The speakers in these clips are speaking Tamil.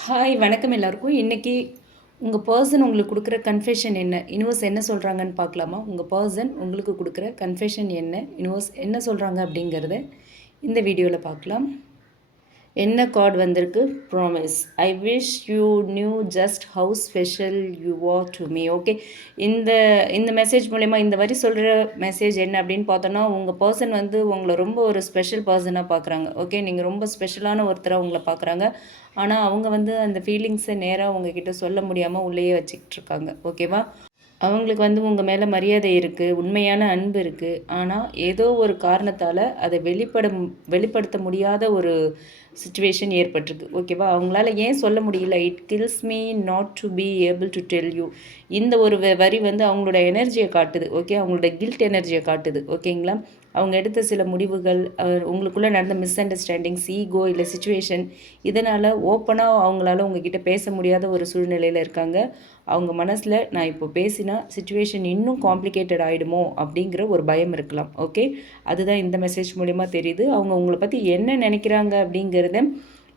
ஹாய் வணக்கம் எல்லாருக்கும். இன்றைக்கி உங்கள் பர்சன் உங்களுக்கு கொடுக்குற கன்ஃபெஷன் என்ன, யூனிவர்ஸ் என்ன சொல்கிறாங்கன்னு பார்க்கலாமா? உங்கள் பர்சன் உங்களுக்கு கொடுக்குற கன்ஃபெஷன் என்ன, யூனிவர்ஸ் என்ன சொல்கிறாங்க அப்படிங்கிறத இந்த வீடியோவில் பார்க்கலாம். என்ன கார்டு வந்திருக்கு? Promise. I wish you new just how special you are to me. Okay, இந்த இந்த மெசேஜ் மூலயமா இந்த வரி சொல்கிற மெசேஜ் என்ன அப்படின்னு பார்த்தோன்னா, உங்கள் பர்சன் வந்து உங்களை ரொம்ப ஒரு ஸ்பெஷல் பர்சனாக பார்க்குறாங்க. ஓகே, நீங்கள் ரொம்ப ஸ்பெஷலான ஒருத்தராக உங்களை பார்க்குறாங்க. ஆனால் அவங்க வந்து அந்த ஃபீலிங்ஸை நேராக உங்ககிட்ட சொல்ல முடியாமல் உள்ளேயே வச்சுக்கிட்டு இருக்காங்க. ஓகேவா? அவங்களுக்கு வந்து உங்கள் மேலே மரியாதை இருக்குது, உண்மையான அன்பு இருக்குது. ஆனால் ஏதோ ஒரு காரணத்தால் அதை வெளிப்படுத்த முடியாத ஒரு சுச்சுவேஷன் ஏற்பட்டிருக்கு. ஓகேவா? அவங்களால ஏன் சொல்ல முடியல? It kills me not to be able to tell you. இந்த ஒரு வரி வந்து அவங்களோட எனர்ஜியை காட்டுது. ஓகே, அவங்களோட கில்ட் எனர்ஜியை காட்டுது. ஓகேங்களா? அவங்க எடுத்த சில முடிவுகள், உங்களுக்குள்ளே நடந்த மிஸ் அண்டர்ஸ்டாண்டிங்ஸ், ஈகோ இல்லை சுச்சுவேஷன், இதனால் ஓப்பனாக அவங்களால உங்ககிட்ட பேச முடியாத ஒரு சூழ்நிலையில் இருக்காங்க. அவங்க மனசில் நான் இப்போ பேசினா சுச்சுவேஷன் இன்னும் காம்ப்ளிகேட்டட் ஆகிடுமோ அப்படிங்கிற ஒரு பயம் இருக்கலாம். ஓகே, அதுதான் இந்த மெசேஜ் மூலிமா தெரியுது. அவங்க உங்களை பற்றி என்ன நினைக்கிறாங்க அப்படிங்கிறத,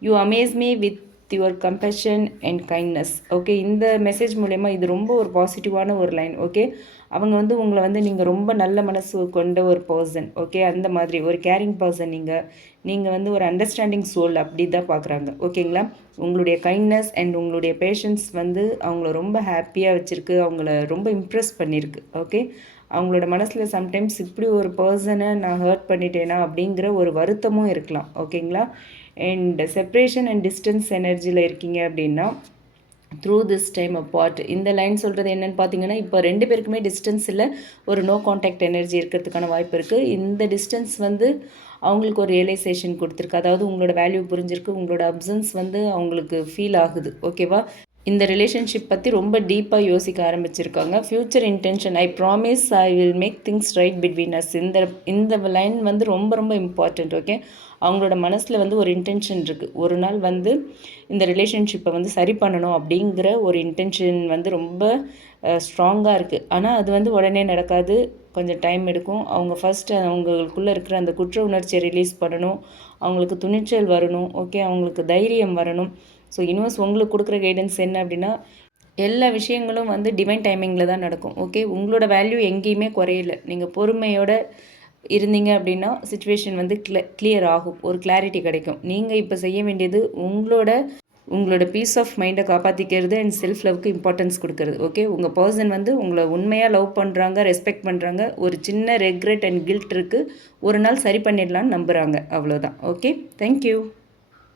you Amaze me with your compassion and kindness. Okay, இந்த மெசேஜ் மூலயமா இது ரொம்ப ஒரு பாசிட்டிவான ஒரு லைன். ஓகே, அவங்க வந்து உங்களை வந்து நீங்கள் ரொம்ப நல்ல மனசு கொண்ட ஒரு பர்சன். ஓகே, அந்த மாதிரி ஒரு கேரிங் பர்சன். நீங்கள் வந்து ஒரு அண்டர்ஸ்டாண்டிங் சோல் அப்படி தான் பார்க்குறாங்க. ஓகேங்களா? உங்களுடைய கைண்ட்னஸ் அண்ட் உங்களுடைய பேஷன்ஸ் வந்து அவங்கள ரொம்ப ஹாப்பியாக வச்சுருக்கு, அவங்கள ரொம்ப இம்ப்ரெஸ் பண்ணியிருக்கு. ஓகே, அவங்களோட மனசில் சம்டைம்ஸ் இப்படி ஒரு பர்சனை நான் ஹர்ட் பண்ணிட்டேனா அப்படிங்கிற ஒரு வருத்தமும் இருக்கலாம். ஓகேங்களா? அண்ட் செப்ரேஷன் அண்ட் டிஸ்டன்ஸ் எனர்ஜியில் இருக்கீங்க அப்படின்னா, த்ரூ திஸ் டைம் அப்பார்ட். இந்த லைன் சொல்கிறது என்னென்னு பார்த்தீங்கன்னா, இப்போ 2 பேருக்குமே டிஸ்டன்ஸில் ஒரு நோ கான்டாக்ட் எனர்ஜி இருக்கிறதுக்கான வாய்ப்பு இருக்குது. இந்த டிஸ்டன்ஸ் வந்து அவங்களுக்கு ஒரு ரியலைசேஷன் கொடுத்துருக்கு. அதாவது உங்களோட வேல்யூ புரிஞ்சிருக்கு, உங்களோட அப்சன்ஸ் வந்து அவங்களுக்கு ஃபீல் ஆகுது. ஓகேவா? இந்த ரிலேஷன்ஷிப் பற்றி ரொம்ப டீப்பாக யோசிக்க ஆரம்பிச்சிருக்காங்க. Future intention, I promise I will make things right between us. இந்த லைன் வந்து ரொம்ப ரொம்ப இம்பார்ட்டண்ட். ஓகே, அவங்களோட மனசில் வந்து ஒரு இன்டென்ஷன் இருக்குது. ஒரு நாள் வந்து இந்த ரிலேஷன்ஷிப்பை வந்து சரி பண்ணணும் அப்படிங்கிற ஒரு இன்டென்ஷன் வந்து ரொம்ப ஸ்ட்ராங்காக இருக்குது. ஆனால் அது வந்து உடனே நடக்காது, கொஞ்சம் டைம் எடுக்கும். அவங்க ஃபஸ்ட்டு அவங்களுக்குள்ளே இருக்கிற அந்த குற்ற உணர்ச்சியை ரிலீஸ் பண்ணணும், அவங்களுக்கு துணிச்சல் வரணும். ஓகே, அவங்களுக்கு தைரியம் வரணும். ஸோ யூனிவர்ஸ் உங்களுக்கு கொடுக்குற கைடன்ஸ் என்ன அப்படின்னா, எல்லா விஷயங்களும் வந்து டிவைன் டைமிங்கில் தான் நடக்கும். ஓகே, உங்களோட வேல்யூ எங்கேயுமே குறையல. நீங்கள் பொறுமையோட இருந்தீங்க அப்படின்னா சுச்சுவேஷன் வந்து கிளியர் ஆகும், ஒரு கிளாரிட்டி கிடைக்கும். நீங்கள் இப்போ செய்ய வேண்டியது உங்களோட பீஸ் ஆஃப் மைண்டை காப்பாற்றிக்கிறது அண்ட் செல்ஃப் லவ்க்கு இம்பார்ட்டன்ஸ் கொடுக்குறது. ஓகே, உங்கள் பர்சன் வந்து உங்களை உண்மையாக லவ் பண்ணுறாங்க, ரெஸ்பெக்ட் பண்ணுறாங்க. ஒரு சின்ன ரெக்ரெட் அண்ட் கில்ட் இருக்குது, ஒரு நாள் சரி பண்ணிடலான்னு நம்புகிறாங்க. அவ்வளோதான். Okay, thank you.